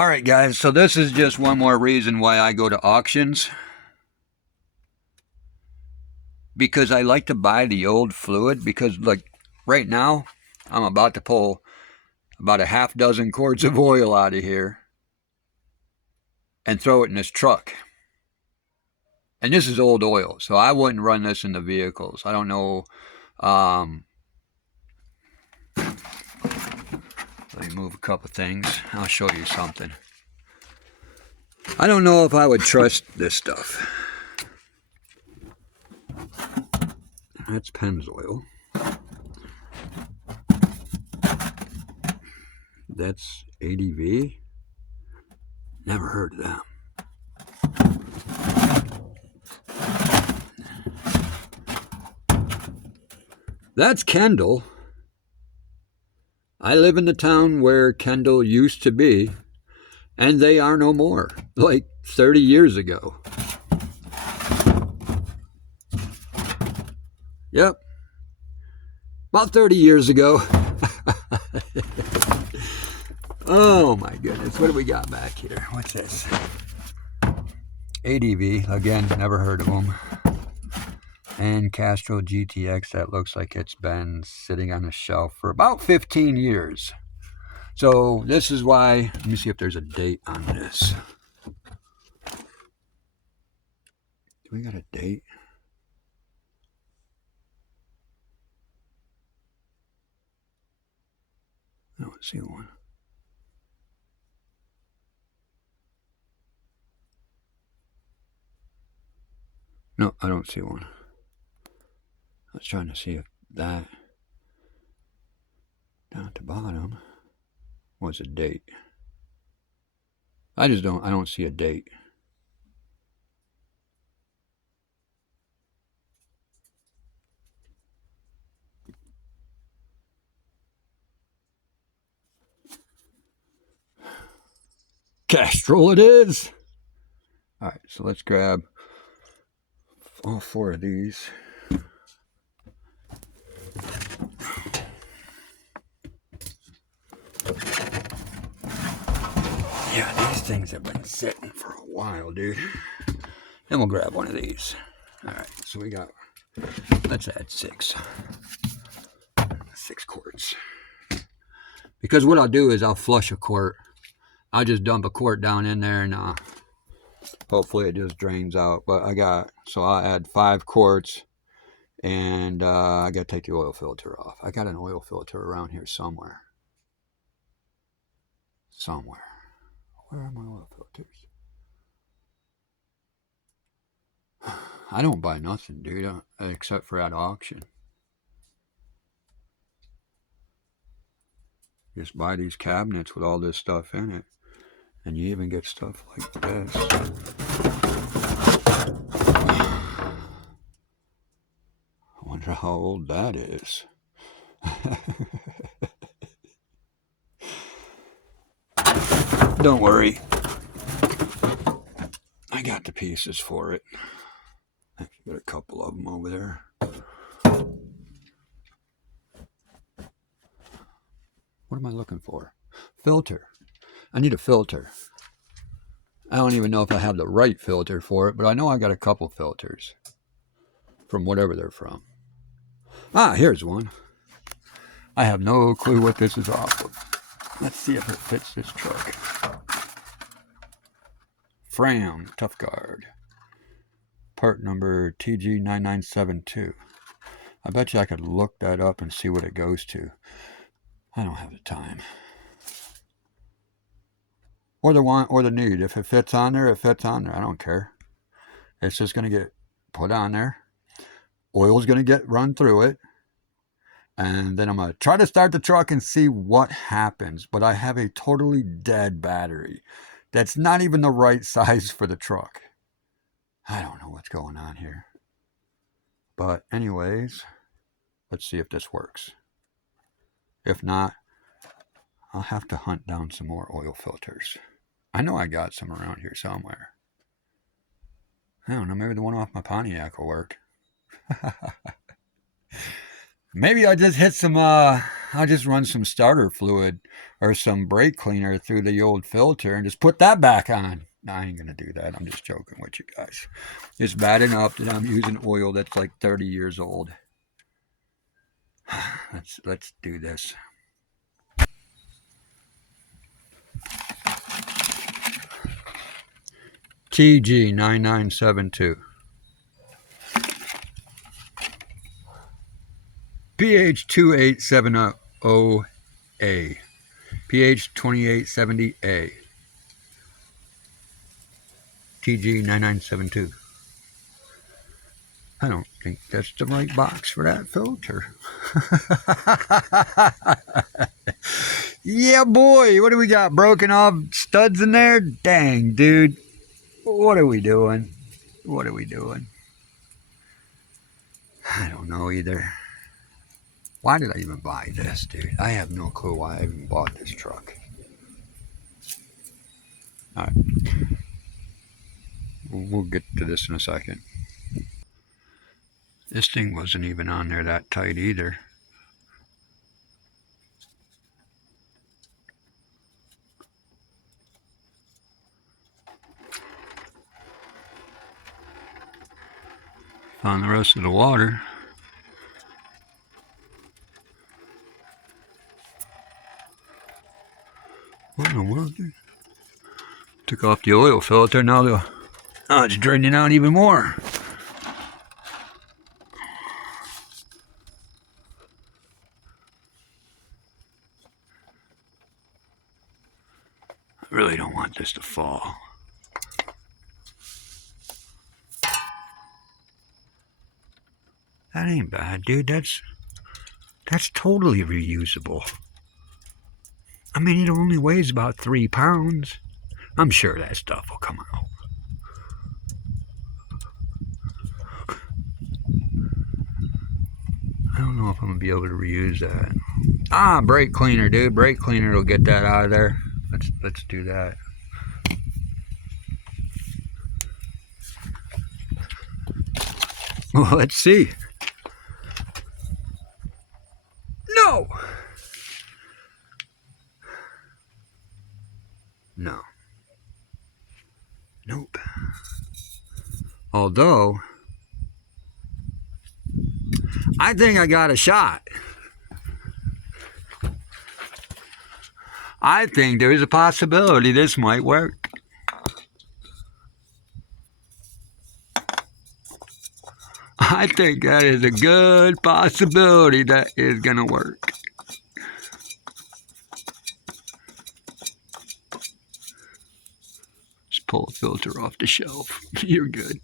Alright guys, so this is just one more reason why I go to auctions. Because I like to buy the old fluid, because like right now, I'm about to pull about a half dozen quarts of oil out of here and throw it in this truck. And this is old oil, so I wouldn't run this in the vehicles. I don't know. Let me move a couple things. I'll show you something. I don't know if I would trust this stuff. That's Pennzoil. That's ADV. Never heard of them. That's Kendall. I live in the town where Kendall used to be, and they are no more, like 30 years ago. Yep. About 30 years ago. Oh my goodness, what do we got back here? What's this? ADV, again, never heard of them. And Castro GTX, that looks like it's been sitting on a shelf for about 15 years. So this is why, let me see if there's a date on this. Do we got a date? I don't see one. No, I don't see one. I was trying to see if that down at the bottom was a date. I don't see a date. Castrol it is. All right, so let's grab all four of these. Yeah, these things have been sitting for a while, dude. Then we'll grab one of these. All right, so we got, let's add 6 quarts. Because what I'll do is I'll flush a quart. I'll just dump a quart down in there and hopefully it just drains out. But so I'll add 5 quarts and I got to take the oil filter off. I got an oil filter around here somewhere. Where are my oil filters? I don't buy nothing, dude, except for at auction. Just buy these cabinets with all this stuff in it. And you even get stuff like this. I wonder how old that is. Don't worry. I got the pieces for it. I've got a couple of them over there. What am I looking for? Filter. I need a filter. I don't even know if I have the right filter for it, but I know I got a couple filters from whatever they're from. Ah, here's one. I have no clue what this is off of. Let's see if it fits this truck. Fram Tough Guard. Part number TG9972. I bet you I could look that up and see what it goes to. I don't have the time. Or the want or the need. If it fits on there, it fits on there. I don't care. It's just going to get put on there. Oil's going to get run through it. And then I'm going to try to start the truck and see what happens. But I have a totally dead battery. That's not even the right size for the truck. I don't know what's going on here. But anyways, let's see if this works. If not, I'll have to hunt down some more oil filters. I know I got some around here somewhere. I don't know, maybe the one off my Pontiac will work. Maybe I just hit some, I'll just run some starter fluid or some brake cleaner through the old filter and just put that back on. No, I ain't going to do that. I'm just joking with you guys. It's bad enough that I'm using oil that's like 30 years old. Let's do this. TG9972. pH 2870A. pH 2870A. TG9972. I don't think that's the right box for that filter. Yeah, boy. What do we got? Broken off studs in there? Dang, dude. What are we doing? What are we doing? I don't know either. Why did I even buy this, dude? I have no clue why I even bought this truck. All right. We'll get to this in a second. This thing wasn't even on there that tight either. On the rest of the water. What in the world, dude? Took off the oil filter, now it's draining out even more. I really don't want this to fall. That ain't bad, dude. That's totally reusable. I mean, it only weighs about 3 pounds. I'm sure that stuff will come out. I don't know if I'm going to be able to reuse that. Ah, brake cleaner, dude. Brake cleaner will get that out of there. Let's do that. Well, let's see. No! No. Nope. Although, I think I got a shot. I think there's a possibility this might work. I think that is a good possibility that is going to work. Just pull a filter off the shelf. You're good.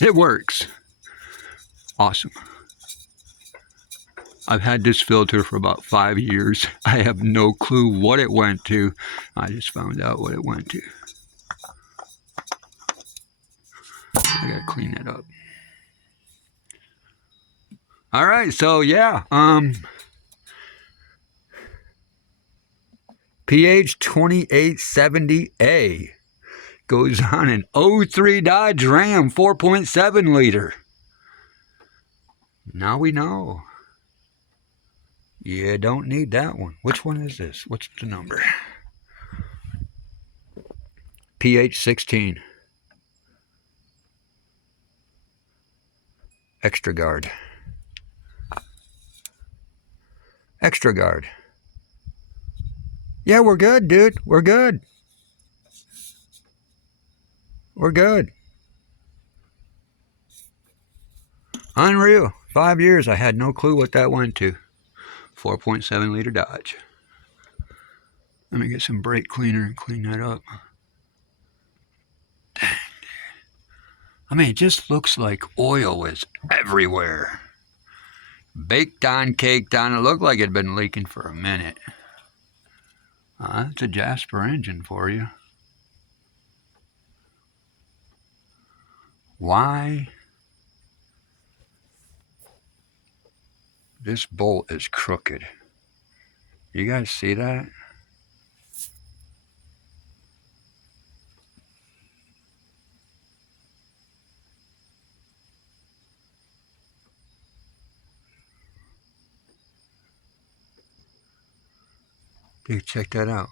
It works. Awesome. I've had this filter for about 5 years. I have no clue what it went to. I just found out what it went to. I gotta clean that up. All right, so yeah, PH 2870A goes on an 03 Dodge Ram 4.7 liter. Now we know. Yeah, don't need that one. Which one is this? What's the number? PH 16. Extra guard. Extra guard. Yeah, we're good, dude. We're good. We're good. Unreal. 5 years, I had no clue what that went to. 4.7 liter Dodge. Let me get some brake cleaner and clean that up. Dang, dude. I mean, it just looks like oil is everywhere. Baked on, caked on. It looked like it had been leaking for a minute. That's a Jasper engine for you. Why? This bolt is crooked. You guys see that? Dude, check that out.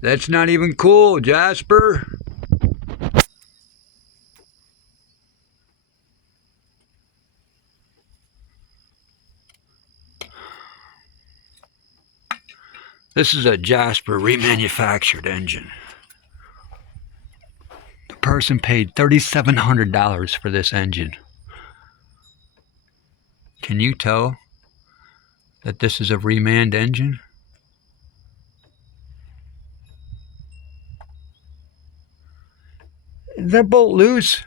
That's not even cool, Jasper. This is a Jasper remanufactured engine. The person paid $3,700 for this engine. Can you tell that this is a reman engine? Is that bolt loose?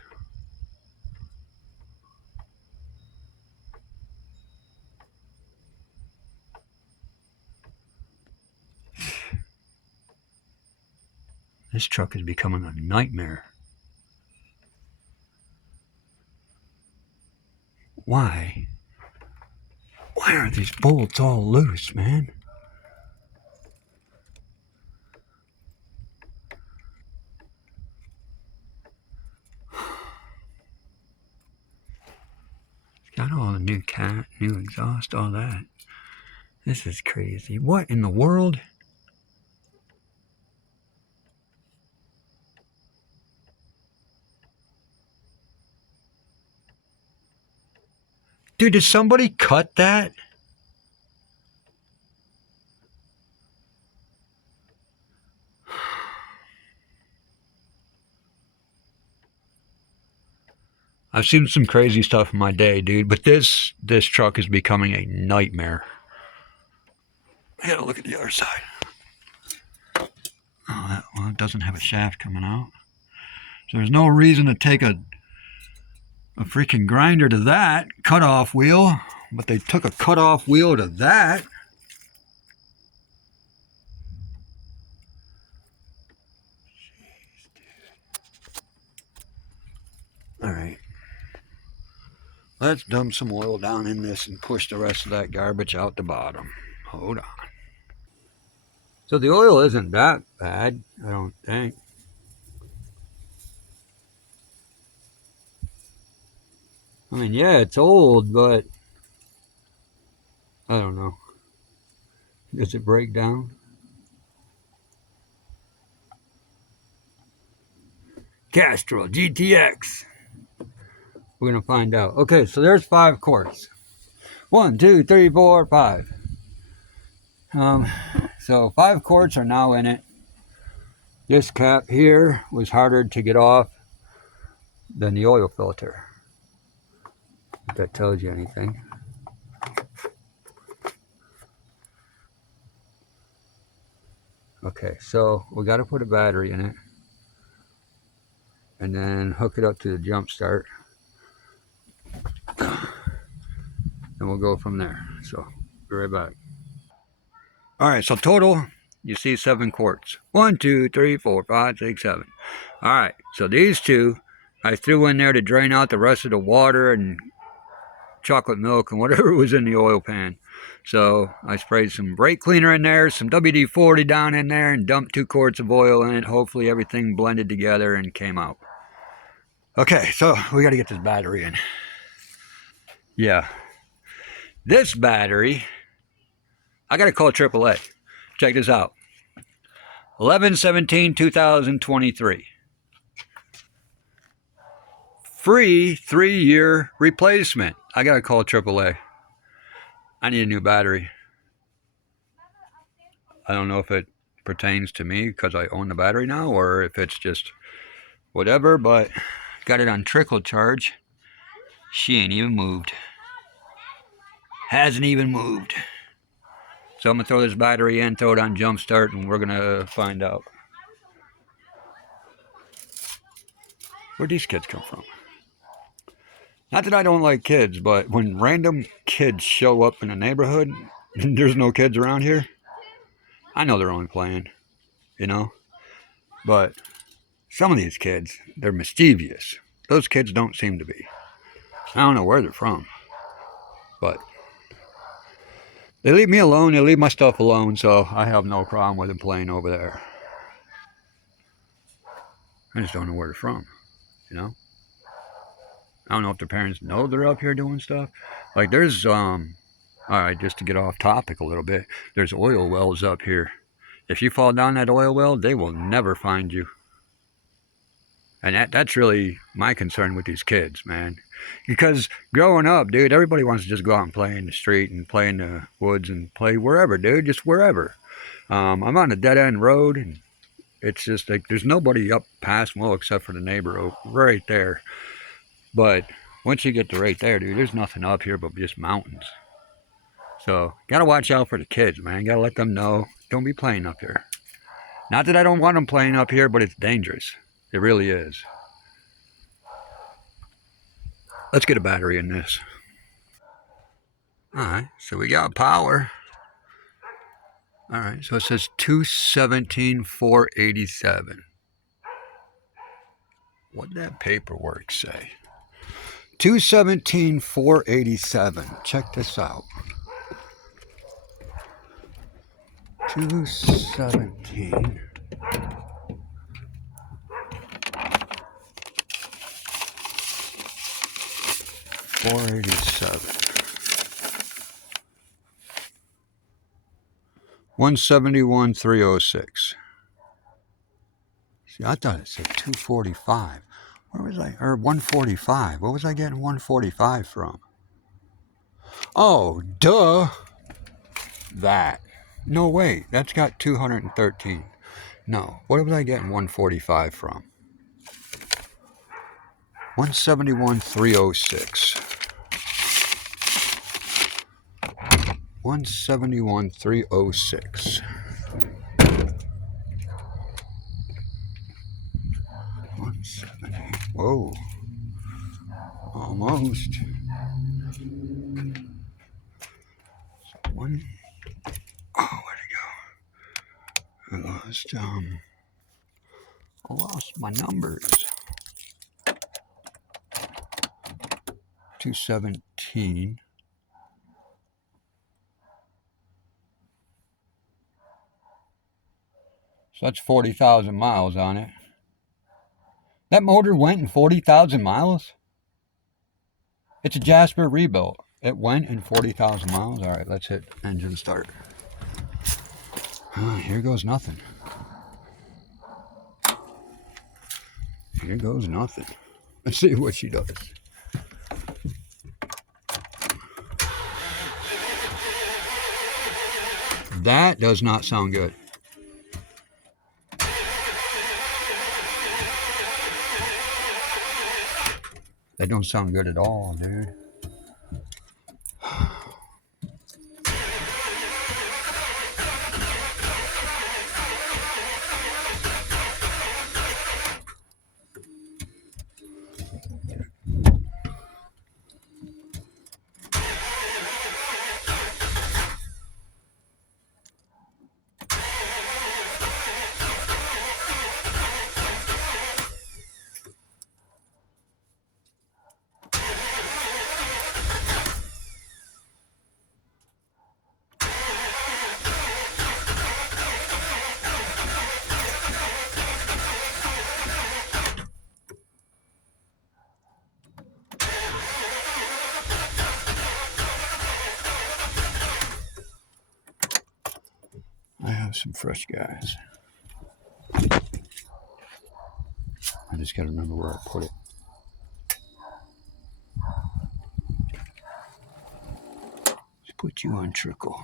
This truck is becoming a nightmare. Why? Why are these bolts all loose, man? It's got all the new cat, new exhaust, all that. This is crazy. What in the world? Dude, did somebody cut that? I've seen some crazy stuff in my day, dude, but this truck is becoming a nightmare. I gotta look at the other side. Oh, well, it doesn't have a shaft coming out. So there's no reason to take a freaking grinder to that cutoff wheel, but they took a cutoff wheel to that. All right. Let's dump some oil down in this and push the rest of that garbage out the bottom. Hold on. So the oil isn't that bad, I don't think. I mean, yeah, it's old, but I don't know. Does it break down? Castrol GTX. We're gonna find out. Okay, so there's 5 quarts. 1, 2, 3, 4, 5. So 5 quarts are now in it. This cap here was harder to get off than the oil filter, if that tells you anything. Okay, so we got to put a battery in it and then hook it up to the jump start, and we'll go from there. So be right back. All right, so total you see 7 quarts. 1, 2, 3, 4, 5, 6, 7. All right, so these 2 I threw in there to drain out the rest of the water and chocolate milk and whatever was in the oil pan. So I sprayed some brake cleaner in there, some WD-40 down in there, and dumped 2 quarts of oil in it. Hopefully everything blended together and came out. Okay, so we got to get this battery in. Yeah. This battery, I got to call AAA. Check this out. 11/17/2023. Free 3-year replacement. I got to call AAA. I need a new battery. I don't know if it pertains to me because I own the battery now or if it's just whatever, but got it on trickle charge. She ain't even moved. Hasn't even moved. So I'm going to throw this battery in, throw it on jump start, and we're going to find out. Where'd these kids come from? Not that I don't like kids, but when random kids show up in a neighborhood and there's no kids around here, I know they're only playing, you know? But some of these kids, they're mischievous. Those kids don't seem to be. I don't know where they're from, but they leave me alone. They leave my stuff alone, so I have no problem with them playing over there. I just don't know where they're from. you know. I don't know if their parents know they're up here doing stuff. Like there's all right, just to get off topic a little bit, there's oil wells up here. If you fall down that oil well, they will never find you. And that's really my concern with these kids, man. Because growing up, dude, everybody wants to just go out and play in the street and play in the woods and play wherever, dude, just wherever. I'm on a dead end road, and it's just like there's nobody up past, well, except for the neighbor right there. But once you get to right there, dude, there's nothing up here but just mountains. So gotta watch out for the kids, man. Gotta let them know, don't be playing up here. Not that I don't want them playing up here, but it's dangerous. It really is. Let's get a battery in this. Alright, so we got power. Alright, so it says 217,487. What'd that paperwork say? 217,487. Check this out. 217. 487. 171,306. See, I thought it said 245. Where was I? Or 145. What was I getting 145 from? Oh, duh. That. No, wait. That's got 213. No. What was I getting 145 from? 171,306. 171,306. 170. Whoa. Almost. One. Oh, where'd it go? I lost my numbers. 217. So that's 40,000 miles on it. That motor went in 40,000 miles? It's a Jasper rebuilt. It went in 40,000 miles. All right, let's hit engine start. Here goes nothing. Here goes nothing. Let's see what she does. That does not sound good. That don't sound good at all, dude. I have some fresh gas. I just gotta remember where I put it. Let's put you on trickle.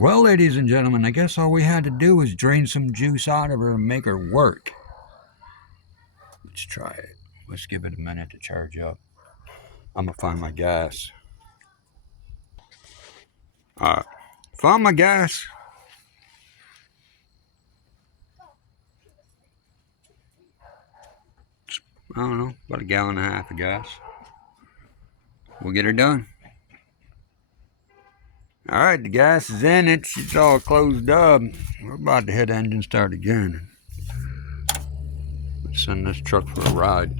Well, ladies and gentlemen, I guess all we had to do was drain some juice out of her and make her work. Let's try it. Let's give it a minute to charge up. I'm gonna find my gas. Found my gas. I don't know, about a gallon and a half of gas. We'll get her done. All right, the gas is in it. It's all closed up. We're about to hit engine start again. Let's send this truck for a ride.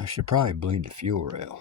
I should probably bleed the fuel rail.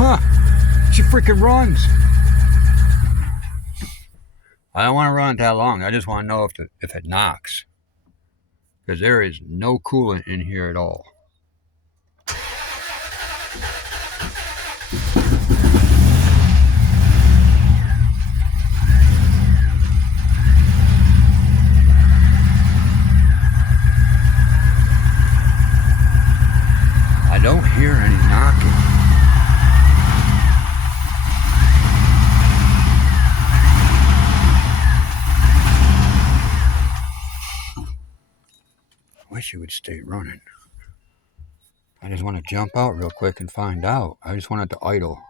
Huh, she freaking runs. I don't want to run it that long. I just want to know if it knocks. Because there is no coolant in here at all. I don't hear any knocking. Wish it would stay running. I just want to jump out real quick and find out. I just want it to idle.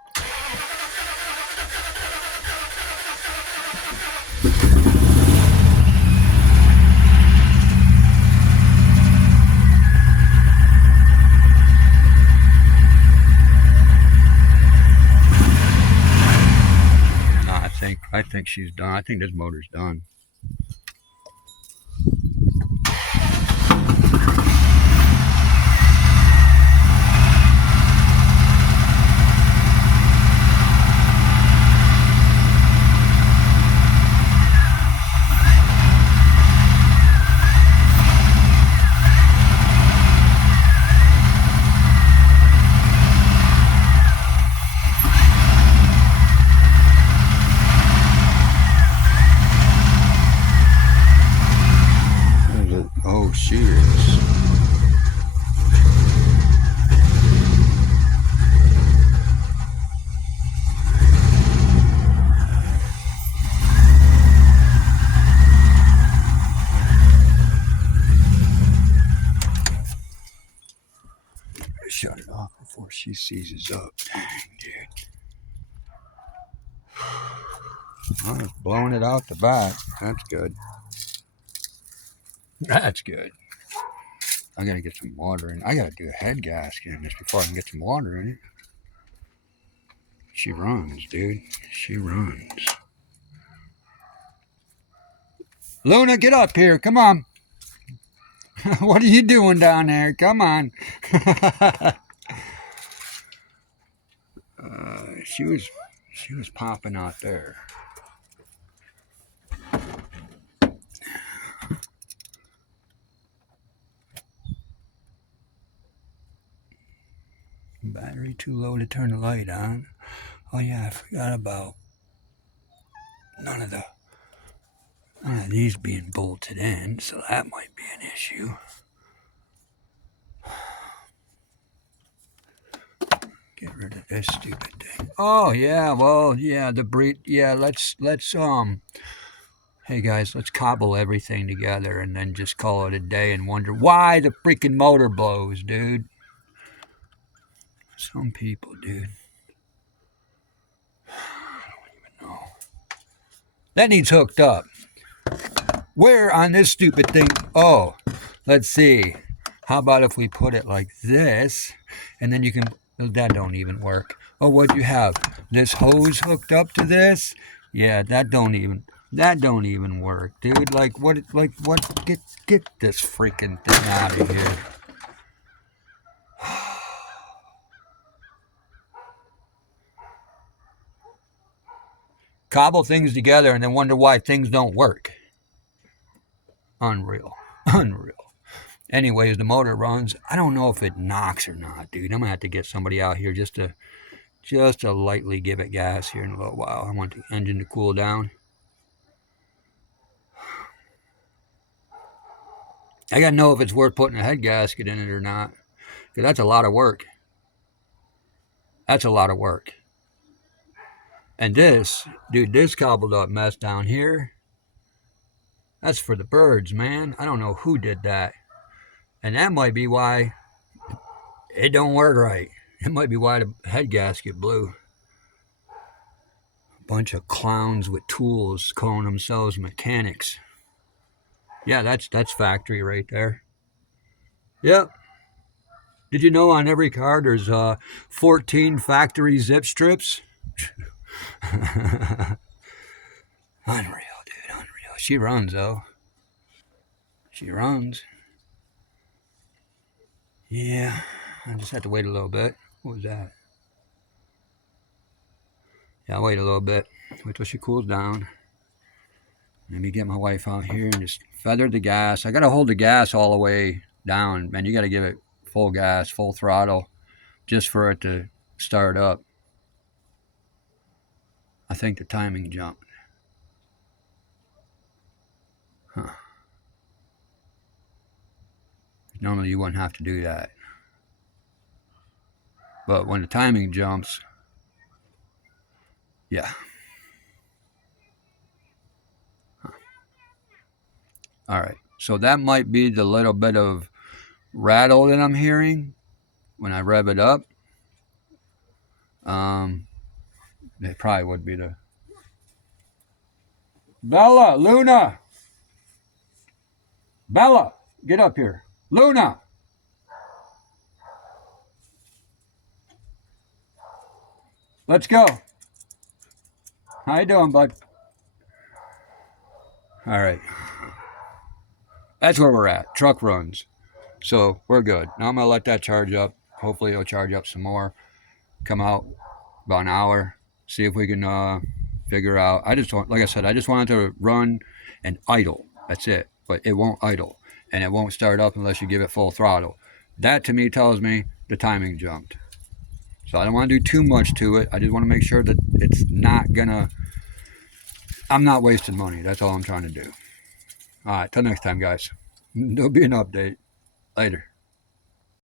I think she's done. I think this motor's done. Oh, she is. Shut it off before she seizes up. Dang, dude. Oh, it's blowing it out the back. That's good. That's good. I gotta get some water in. I gotta do a head gasket in this before I can get some water in it. She runs, dude. She runs. Luna, get up here. Come on. What are you doing down there? Come on. She was popping out there. Battery too low to turn the light on. Oh yeah, I forgot about none of these being bolted in, so that might be an issue. Get rid of this stupid thing. Oh yeah, well yeah, let's hey guys, let's cobble everything together and then just call it a day and wonder why the freaking motor blows, dude. Some people, dude. I don't even know. That needs hooked up. Where on this stupid thing? Oh, let's see. How about if we put it like this, and then you can, that don't even work. Oh, what'd you have? This hose hooked up to this? Yeah, that don't even, That don't even work, dude. Like what? Like what? Get this freaking thing out of here. Cobble things together and then wonder why things don't work. Unreal. Unreal. Anyways, the motor runs. I don't know if it knocks or not, dude. I'm gonna have to get somebody out here just to lightly give it gas here in a little while. I want the engine to cool down. I gotta know if it's worth putting a head gasket in it or not, because that's a lot of work. That's a lot of work. And this, dude, this cobbled up mess down here, that's for the birds, man. I don't know who did that. And that might be why it don't work right. It might be why the head gasket blew. A bunch of clowns with tools calling themselves mechanics. Yeah, that's factory right there. Yep. Did you know on every car there's 14 factory zip strips? Unreal, dude, unreal. She runs, though. She runs. Yeah, I just have to wait a little bit. What was that? Yeah, I'll wait a little bit. Wait till she cools down. Let me get my wife out here and just feather the gas. I got to hold the gas all the way down, man. You got to give it full gas, full throttle, just for it to start up. I think the timing jumped. Huh. Normally you wouldn't have to do that. But when the timing jumps, yeah. Huh. All right. So that might be the little bit of rattle that I'm hearing when I rev it up. It probably would be the Bella, Luna, Bella, get up here, Luna. Let's go. How you doing, bud? All right. That's where we're at. Truck runs. So we're good. Now I'm going to let that charge up. Hopefully it'll charge up some more. Come out about an hour. See if we can figure out. Like I said, I just wanted to run and idle. That's it. But it won't idle. And it won't start up unless you give it full throttle. That to me tells me the timing jumped. So I don't want to do too much to it. I just want to make sure that it's not gonna, I'm not wasting money. That's all I'm trying to do. All right, till next time, guys. There'll be an update. Later.